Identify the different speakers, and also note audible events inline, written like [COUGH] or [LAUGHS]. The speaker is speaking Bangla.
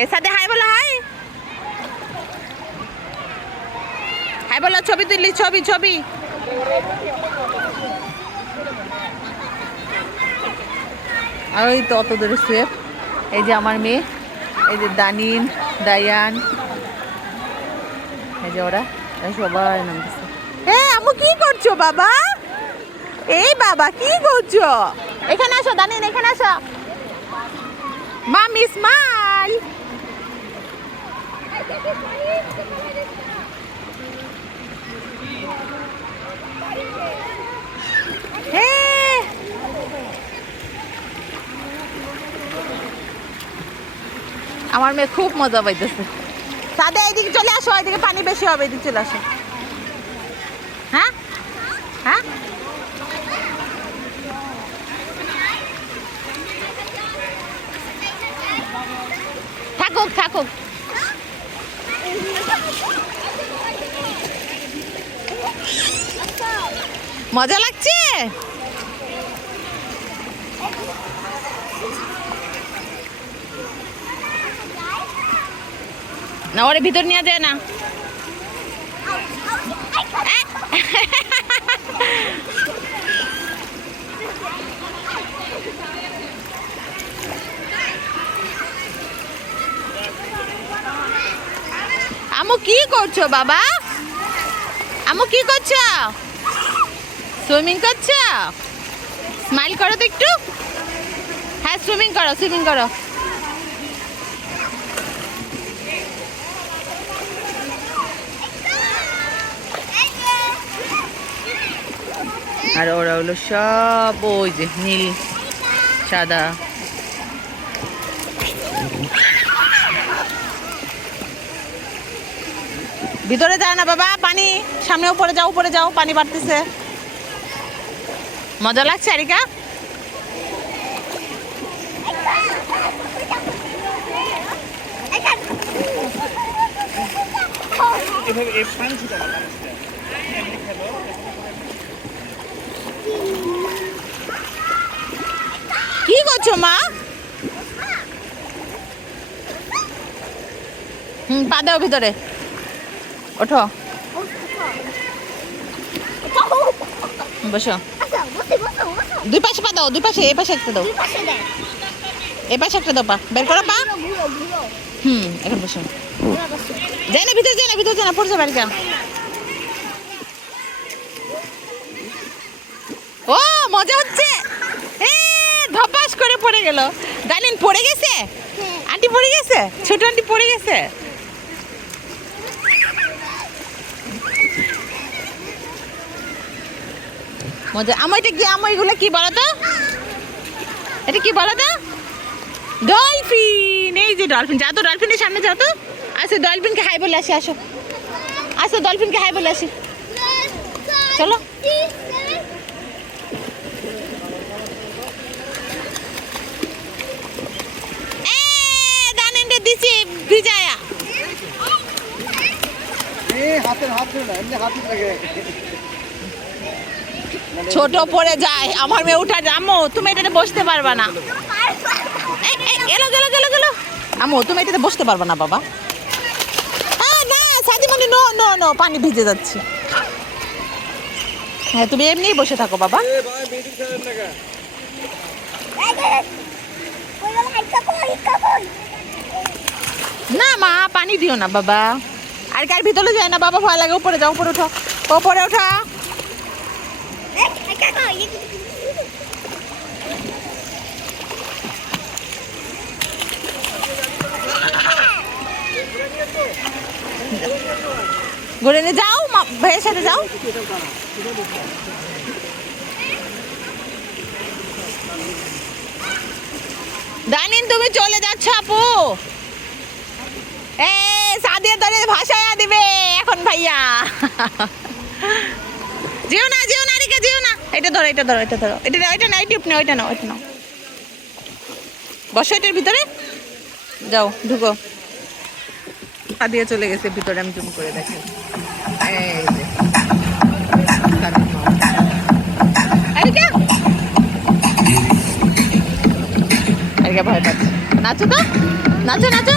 Speaker 1: এর সাথে হাই বলো হাই। হাই বলো ছবি তুললি ছবি ছবি। আর ওই তো অত দূরে সুয়েব এই যে আমার মেয়ে এই যে দানিন দায়ান। এই যে ওরা সবাই নামতেছে। এ আমু কি করছ বাবা? এই বাবা কি করছ? এখানে আসো দানিন এখানে আসো। মামি স্মাইল হ্যাঁ আমার মেয়ে খুব মজা পাইতেছে। সাদে এইদিকে চলে আসো এদিকে পানি বেশি হবে এদিকে চলে আসো। হ্যাঁ? হ্যাঁ? থাকুক থাকুক। মজা লাগছে? না, ওরে ভিতর নিয়ে যায় না। আমু কি করছ বাবা? আমু কি করছ? সুইমিং করছ? স্মাইল করো তো একটু। হ্যাঁ সুইমিং করো সুইমিং করো। আর ওরা হলো সব ওই যে নীল, সাদা। ভিতরে যায় না বাবা, পানি। সামনে উপরে যাও উপরে যাও, পানি বাড়তেছে। মজা লাগছে আরিকা কি করছ মা? হুম পা দাও ভিতরে। ওঠো। বসো। দুই পাশে পা দাও দুই পাশে এই পাশে একটা দাও। এই পাশে একটা দাও পা বের করো পা। হুম এখন বসো। যাই না ভিতরে যাই না ভিতরে যাই না পড়ছে বাড়িটা ও মজা হচ্ছে। এ ধপাস করে পড়ে গেল। ডালিন পড়ে গেছে? আন্টি পড়ে গেছে? ছোট আন্টি পড়ে গেছে? মজা। আমার এটা কি আমার এগুলো কি বলো তো এটা কি বলো তো ডলফিন। এই যে ডলফিন। যা তো ডলফিনের সামনে যাও তো। আসো ডলফিনকে হাই বলে আসি, আসো। আসো ডলফিনকে হাই বলে আসি। চলো। দিছি
Speaker 2: হাতের হাত না, এমনি হাত লাগে।
Speaker 1: ছোট পড়ে যায়। আমার মেয়ে উঠা আম্মু তুমি এটাতে বসতে পারবা না। এই, গেলো গেলো গেলো। আম্মু তুমি এটাতে বসতে পারবা না বাবা। না সাদিমণি নো নো নো পানি ভিজে যাচ্ছে। হ্যাঁ তুমি এমনিই বসে থাকো বাবা।
Speaker 2: না
Speaker 1: না মা পানি দিও না বাবা। আর কার ভিতরে যায় না বাবা? ভয় লাগে উপরে যাও উপরে ওঠো উপরে ওঠা। ঘুরে নিয়ে যাও ভাইয়ের সাথে যাও। দানিন, তুমি চলে যাচ্ছ আপু। এ সাদিয়া ধরে ভাষায়া দিবে এখন ভাইয়া। [LAUGHS] যেও না যেও না রিকা যেও না। এটা ধরো এটা ধরো এটা ধরো। এটা এটা না এটা বসো এটার ভিতরে। যাও, ঢুকো। সাদিয়া চলে গেছে, ভিতরে আমি জুম করে আরিকা ভয় পাচ্ছে। নাচো তো। নাচো নাচো।